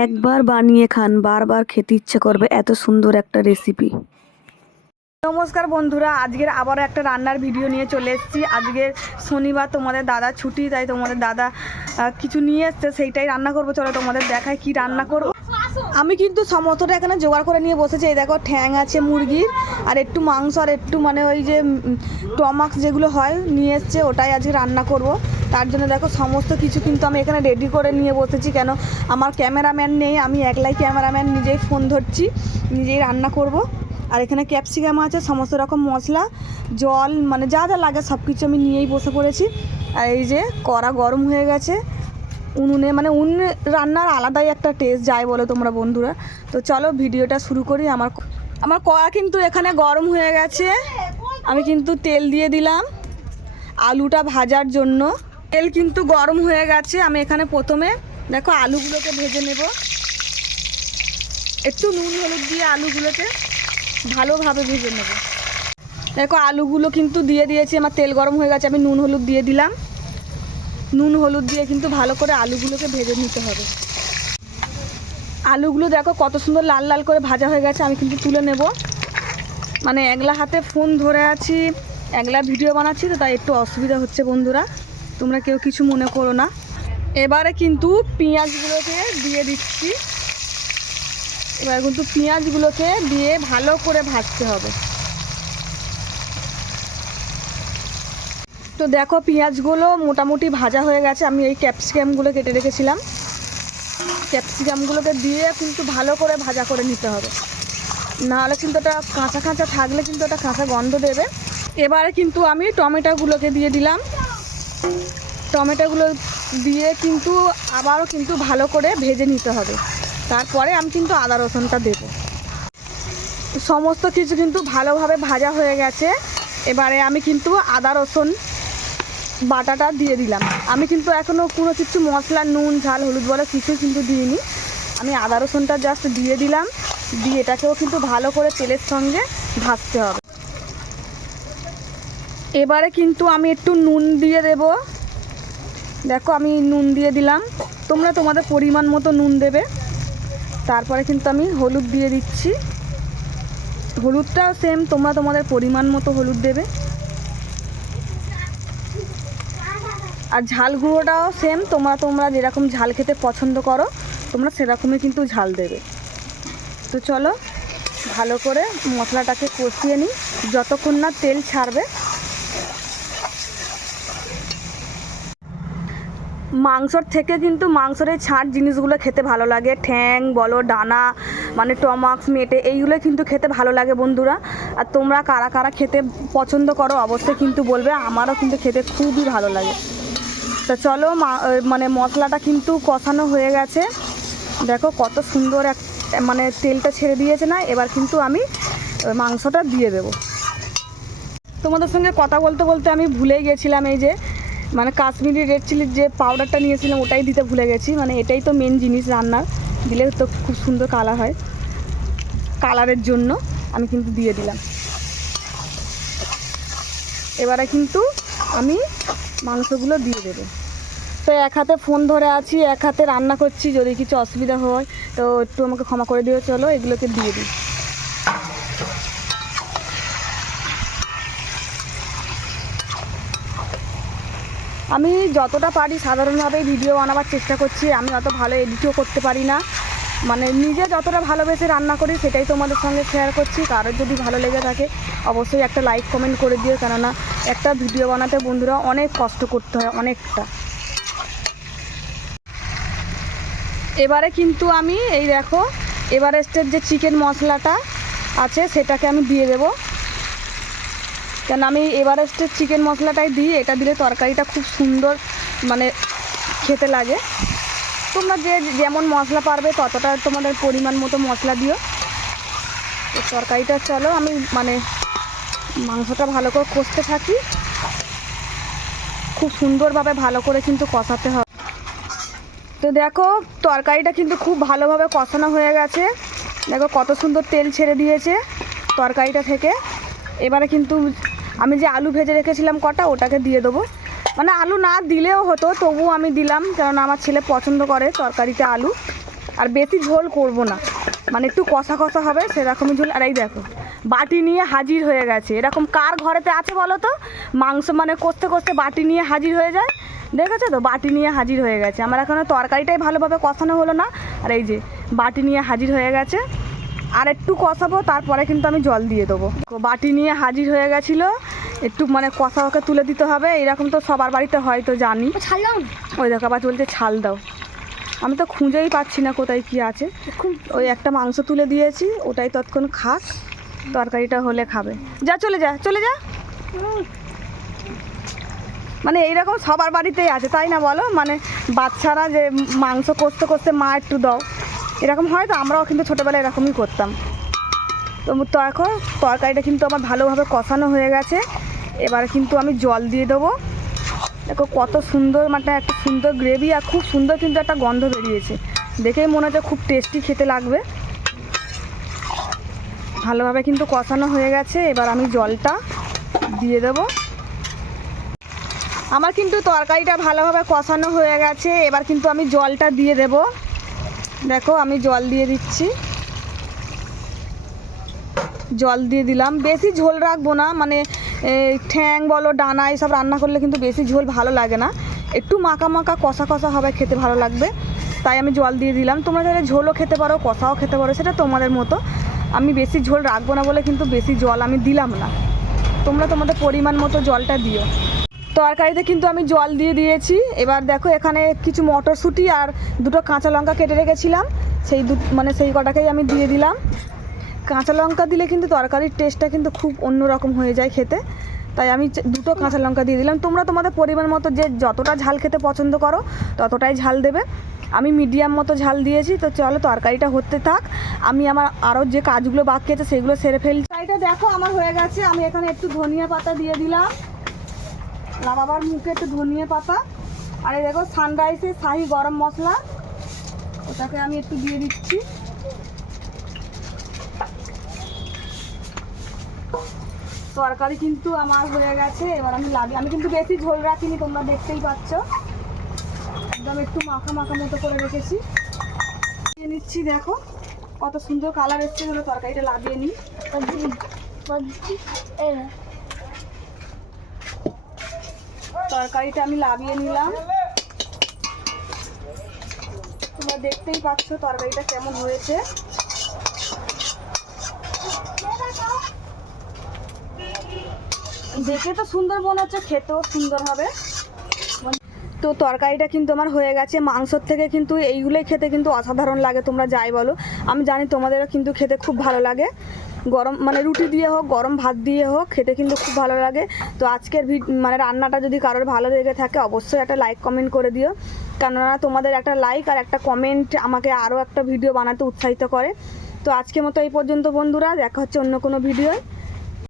একবার বানিয়ে খান, বারবার খেতে ইচ্ছে করবে, এত সুন্দর একটা রেসিপি নমস্কার বন্ধুরা, আজকের আবার একটা রান্নার ভিডিও নিয়ে চলে এসেছি। আজকে শনিবার, তোমাদের দাদা ছুটি, তাই তোমাদের দাদা কিছু নিয়ে এসছে, সেইটাই রান্না করব। চলো তোমাদের দেখায় কি রান্না করব। আমি কিন্তু সমস্তটা এখানে জোগাড় করে নিয়ে বসেছি। এই দেখো, ঠ্যাং আছে মুরগির, আর একটু মাংস, আর একটু মানে ওই যে টমাক্স যেগুলো হয়, নিয়ে এসছে, ওটাই আজকে রান্না করব। তার জন্য দেখো সমস্ত কিছু কিন্তু আমি এখানে রেডি করে নিয়ে বসেছি। কেন? আমার ক্যামেরাম্যান নেই, আমি একলাই ক্যামেরাম্যান নিজেই ফোন ধরছি, নিজেই রান্না করব। আর এখানে ক্যাপসিকাম আছে, সমস্ত রকম মশলা, জল মানে যা যা লাগে সব কিছু আমি নিয়েই বসে পড়েছি। আর এই যে কড়া গরম হয়ে গেছে, উনুনে মানে উনুনে রান্নার আলাদাই একটা টেস্ট যায় বলো তোমরা বন্ধুরা। তো চলো ভিডিওটা শুরু করি, আমার আমার কড়া কিন্তু এখানে গরম হয়ে গেছে। আমি কিন্তু তেল দিয়ে দিলাম, আলুটা ভাজার জন্য। তেল কিন্তু গরম হয়ে গেছে। আমি এখানে প্রথমে দেখো আলুগুলোকে ভেজে নেব। একটু নুন, হলুদ দিয়ে আলুগুলোকে ভালোভাবে ভেজে নেব। দেখো আলুগুলো কিন্তু দিয়ে দিয়েছি, আমার তেল গরম হয়ে গেছে, আমি নুন, হলুদ দিয়ে দিলাম। নুন, হলুদ দিয়ে কিন্তু ভালো করে আলুগুলোকে ভেজে নিতে হবে। আলুগুলো দেখো কত সুন্দর লাল লাল করে ভাজা হয়ে গেছে, আমি কিন্তু তুলে নেব। মানে একলা হাতে ফোন ধরে আছি, একলা ভিডিও বানাচ্ছি, তো তাই একটু অসুবিধা হচ্ছে বন্ধুরা। তোমরা কেউ কিছু মনে করো না। এবারে কিন্তু পেঁয়াজগুলোকে দিয়ে দিচ্ছি। এবার কিন্তু পেঁয়াজগুলোকে দিয়ে ভালো করে ভাজতে হবে। তো দেখো পেঁয়াজগুলো মোটামুটি ভাজা হয়ে গেছে। আমি এই ক্যাপসিকামগুলো কেটে রেখেছিলাম। ক্যাপসিকামগুলোকে দিয়ে কিন্তু ভালো করে ভাজা করে নিতে হবে। নাহলে কিন্তু ওটা কাঁচা কাঁচা থাকলে কিন্তু ওটা কাঁচা গন্ধ দেবে। এবারে কিন্তু আমি টমেটোগুলোকে দিয়ে দিলাম। টমেটোগুলো দিয়ে কিন্তু আবারও কিন্তু ভালো করে ভেজে নিতে হবে। তারপরে আমি কিন্তু আদা রসুনটা দেবো। সমস্ত কিছু কিন্তু ভালোভাবে ভাজা হয়ে গেছে। এবারে আমি কিন্তু আদা রসুন বাটাটা দিয়ে দিলাম। আমি কিন্তু এখনও কোনো কিছু মশলা, নুন, ঝাল, হলুদ বলে কিছু কিন্তু দিইনি। আমি আদা রসুনটা জাস্ট দিয়ে দিলাম। দিয়ে এটাকেও কিন্তু ভালো করে তেলের সঙ্গে ভাজতে হবে। এবারে কিন্তু আমি একটু নুন দিয়ে দেব। দেখো আমি নুন দিয়ে দিলাম। তোমরা তোমাদের পরিমাণ মতো নুন দেবে। তারপরে কিন্তু আমি হলুদ দিয়ে দিচ্ছি। হলুদটাও সেম তোমরা তোমাদের পরিমাণ মতো হলুদ দেবে। আর ঝাল গুঁড়োটাও সেম তোমরা তোমরা যেরকম ঝাল খেতে পছন্দ করো, তোমরা সেরকমই কিন্তু ঝাল দেবে। তো চলো, ভালো করে মশলাটাকে কষিয়ে নিই। যতক্ষণ না তেল ছাড়বে মাংসর থেকে কিন্তু মাংসর এই ছাঁট জিনিসগুলো খেতে ভালো লাগে। ঠ্যাং বলো ডানা মানে টমাক্স, মেটে এইগুলো কিন্তু খেতে ভালো লাগে বন্ধুরা। আর তোমরা কারা কারা খেতে পছন্দ করো অবশ্যই কিন্তু বলবে, আমারও কিন্তু খেতে খুবই ভালো লাগে। তো চলো মানে মশলাটা কিন্তু কষানো হয়ে গেছে। দেখো কত সুন্দর এক মানে তেলটা ছেড়ে দিয়েছে না, এবার কিন্তু আমি মাংসটা দিয়ে দেবো। তোমাদের সঙ্গে কথা বলতে বলতে আমি ভুলেই গেছিলাম এই যে মানে কাশ্মীরি রেড চিলির যে পাউডারটা নিয়েছিলাম, ওটাই দিতে ভুলে গেছি। মানে এটাই তো মেন জিনিস রান্নার। দিলে তো খুব সুন্দর কালার হয়। কালারের জন্য আমি কিন্তু দিয়ে দিলাম। এবারে কিন্তু আমি মাংসগুলো দিয়ে দেবো। তো এক হাতে ফোন ধরে আছি, এক হাতে রান্না করছি। যদি কিছু অসুবিধা হয়, তো একটু আমাকে ক্ষমা করে দিও। চলো, এগুলোকে দিয়ে দিই। আমি যতটা পারি সাধারণভাবে ভিডিও বানাবার চেষ্টা করছি, আমি অত ভালো এডিটও করতে পারি না। মানে নিজে যতটা ভালোবেসে রান্না করি সেটাই তোমাদের সঙ্গে শেয়ার করছি। কারোর যদি ভালো লেগে থাকে, অবশ্যই একটা লাইক কমেন্ট করে দিও। কেননা একটা ভিডিও বানাতে বন্ধুরা অনেক কষ্ট করতে হয়, অনেকটা। এবারে কিন্তু আমি এই দেখো এভারেস্টের যে চিকেন মশলাটা আছে, সেটাকে আমি দিয়ে দেবো। কেন আমি এভারেস্টের চিকেন মশলাটাই দিই, এটা দিলে তরকারিটা খুব সুন্দর মানে খেতে লাগে। তোমরা যে যেমন মশলা পারবে ততটা তোমাদের পরিমাণ মতো মশলা দিও। তো তরকারিটা চলো, আমি মানে মাংসটা ভালো করে কষতে থাকি। খুব সুন্দরভাবে ভালো করে কিন্তু কষাতে হবে। তো দেখো, তরকারিটা কিন্তু খুব ভালোভাবে কষানো হয়ে গেছে। দেখো কত সুন্দর তেল ছেড়ে দিয়েছে তরকারিটা থেকে। এবারে কিন্তু আমি যে আলু ভেজে রেখেছিলাম কটা, ওটাকে দিয়ে দেবো। মানে আলু না দিলেও হতো, তবুও আমি দিলাম কারণ আমার ছেলে পছন্দ করে তরকারিতে আলু। আর বেশি ঝোল করব না। মানে একটু কষা কষা হবে, সেরকমই ঝোল। আর এই দেখো, বাটি নিয়ে হাজির হয়ে গেছে। এরকম কার ঘরেতে আছে বলো তো? মাংস মানে কষতে কষতে বাটি নিয়ে হাজির হয়ে যায়। দেখেছ তো? বাটি নিয়ে হাজির হয়ে গেছে। আমার এখনও তরকারিটাই ভালোভাবে কষানো হলো না। আর এই যে, বাটি নিয়ে হাজির হয়ে গেছে। আর একটু কষাবো তারপরে কিন্তু আমি জল দিয়ে দেবো। বাটি নিয়ে হাজির হয়ে গেছিল। একটু মানে কষা ওকে তুলে দিতে হবে। এরকম তো সবার বাড়িতে হয়তো জানি। ছাড় ওই দেখো আবার বলছে ছাল দাও। আমি তো খুঁজেই পাচ্ছি না কোথায় কি আছে। ওই একটা মাংস তুলে দিয়েছি ওটাই তৎক্ষণ খাক। তরকারিটা হলে খাবে। যা চলে যা চলে যা। মানে এইরকম সবার বাড়িতেই আছে তাই না বলো? মানে বাচ্চারা যে মাংস কষতে কষতে মা একটু দাও। এরকম হয় তো, আমরাও কিন্তু ছোটোবেলায় এরকমই করতাম। তো এখন তরকারিটা কিন্তু আমার ভালোভাবে কষানো হয়ে গেছে। এবার কিন্তু আমি জল দিয়ে দেবো। দেখো কত সুন্দর মানে একটা সুন্দর গ্রেভি আর খুব সুন্দর কিন্তু একটা গন্ধ বেরিয়েছে। দেখেই মনে হচ্ছে খুব টেস্টি খেতে লাগবে। ভালোভাবে কিন্তু কষানো হয়ে গেছে। এবার আমি জলটা দিয়ে দেব। আমার কিন্তু তরকারিটা ভালোভাবে কষানো হয়ে গেছে। এবার কিন্তু আমি জলটা দিয়ে দেব। দেখো, আমি জল দিয়ে দিচ্ছি। জল দিয়ে দিলাম। বেশি ঝোল রাখব না মানে ঠ্যাং বলো, ডানা, এসব রান্না করলে কিন্তু বেশি ঝোল ভালো লাগে না। একটু মাখা মাখা, কষা কষা হবে, খেতে ভালো লাগবে। তাই আমি জল দিয়ে দিলাম। তোমরা চাইলে ঝোলও খেতে পারো, কষাও খেতে পারো, সেটা তোমাদের মতো। আমি বেশি ঝোল রাখব না বলে কিন্তু বেশি জল আমি দিলাম না। তোমরা তোমাদের পরিমাণ মতো জলটা দিও। তরকারিতে কিন্তু আমি জল দিয়ে দিয়েছি। এবার দেখো এখানে কিছু মটরশুঁটি আর দুটো কাঁচা লঙ্কা কেটে রেখেছিলাম। সেই দু মানে সেই কটাকেই আমি দিয়ে দিলাম। কাঁচা লঙ্কা দিলে কিন্তু তরকারির টেস্টটা কিন্তু খুব অন্যরকম হয়ে যায় খেতে। তাই আমি দুটো কাঁচা লঙ্কা দিয়ে দিলাম। তোমরা তোমাদের পরিমাণ মতো যে যতটা ঝাল খেতে পছন্দ করো, ততটাই ঝাল দেবে। আমি মিডিয়াম মতো ঝাল দিয়েছি, তো চলো তরকারিটা হতে থাক। আমি আমার আরও যে কাজগুলো বাকি আছে, সেগুলো সেরে ফেলছি। তরকারিটা দেখো, আমার হয়ে গেছে। আমি এখানে একটু ধনিয়া পাতা দিয়ে দিলাম। না, বাবার মুখে একটু ধনিয়া পাতা। আর এই দেখো সানরাইসে শাহি গরম মশলা। ওটাকে আমি একটু দিয়ে দিচ্ছি। তরকারি কিন্তু আমার হয়ে গেছে, এবার আমি লাগে আমি কিন্তু বেশি ঝোল রাখিনি, তোমরা দেখতেই পাচ্ছ। একদম একটু মাখা মাখা মতো করে রেখেছি। দিয়ে নিচ্ছি, দেখো, কত সুন্দর কালার এসছে হলো তরকারিটা লাগিয়ে নিই। তরকারিটা আমি লাভিয়ে নিলাম। তোমরা দেখতেই পাচ্ছ তরকারিটা কেমন হয়েছে। দেখে তো সুন্দর মনে হচ্ছে, খেতেও সুন্দর হবে। তো তরকারিটা কিন্তু আমার হয়ে গেছে। মাংসর থেকে কিন্তু এইগুলোই খেতে কিন্তু অসাধারণ লাগে, তোমরা যাই বলো। আমি জানি তোমাদেরও কিন্তু খেতে খুব ভালো লাগে। গরম মানে রুটি দিয়ে হোক, গরম ভাত দিয়ে হোক, খেতে কিন্তু খুব ভালো লাগে। তো আজকের মানে রান্নাটা যদি কারোর ভালো লেগে থাকে, অবশ্যই একটা লাইক কমেন্ট করে দিও। কেননা তোমাদের একটা লাইক আর একটা কমেন্ট আমাকে আরও একটা ভিডিও বানাতে উৎসাহিত করে। তো আজকের মতো এই পর্যন্ত বন্ধুরা, দেখা হচ্ছে অন্য কোনো ভিডিওয়